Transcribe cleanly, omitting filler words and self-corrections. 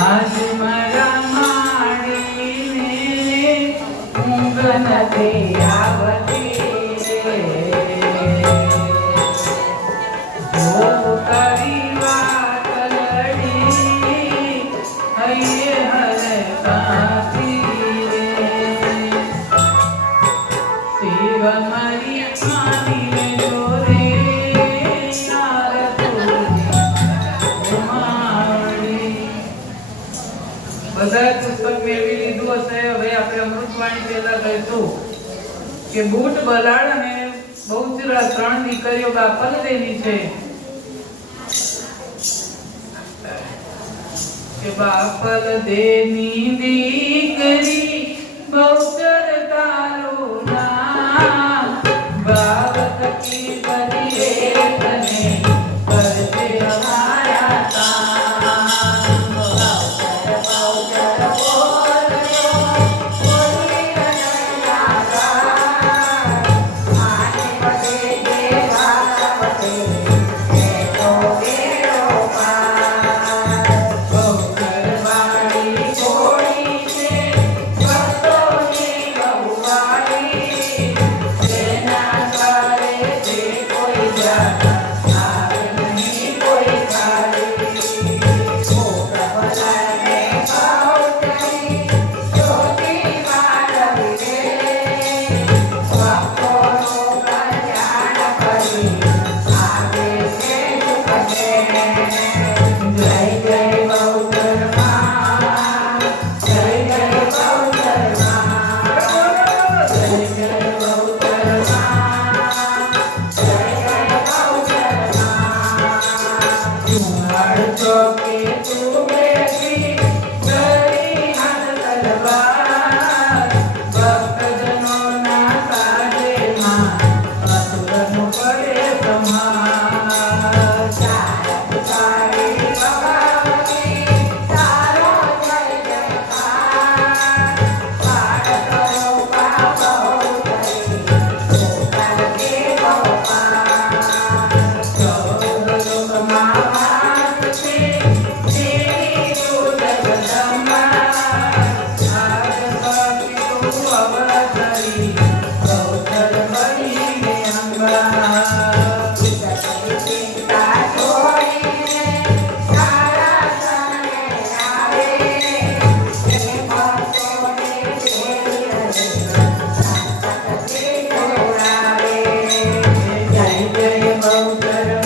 આજ મારા માડીને ઊંઘ નથી આવતી રે તારી વાત લડી હૈયે હરતાતી રે શિવ મારી આવીને જોરે યાર તુજી માડી બધા પુસ્તક મેળવી લીધું હશે હવે આપણે અમૃતવાણી પહેલા કહીશું કે બૂટ બલાડ અને બહુચરા 3 દીકરીઓ બાપલ દેની છે કે બાપલ દેની દીકરી બહુચર તારું નામ બાવત કી બની રે તને કરજે અમારા કામ બહુચર બહુચર બોલ્યો બોલી કનૈયા આને પદે દેવા પદે તો બેરો પાર બહુચર વાળી ઘોડી છે ભક્તોની બહુવાળી તેના દ્વારે જે કોઈ જાય આવે નહીં કોઈ ખાલી મોટ ભલાને ભાવતરી જ્યોતિ માનવી રે ભક્તોનું કલ્યાણ કરી આવે છે સુખને જય જય બહુચર માં જય જય બહુચર માં જય જય બહુચર માં જય જય બહુચર માં ઝુંઝાડ ચોકે તું બેઠી ધરી હાથ તલવાર ભક્તજનોના કાજેમાં અસુરનું પડે સંહાર તારી ભગવતી તારો જય જયકાર પાઠ કરો પાપ ઉતરી ગોપાલ દેવો પાર લોકમાં વાસ છે તેરી તું જગદંબા આજ ભક્તિ તું અવતરી બહુચર બનીને અંબા ચિંતા છોડીને તારા શરણે આવે તે ભક્તોને તેરી હરે સંકટથી છોડાવે જય જય બહુચર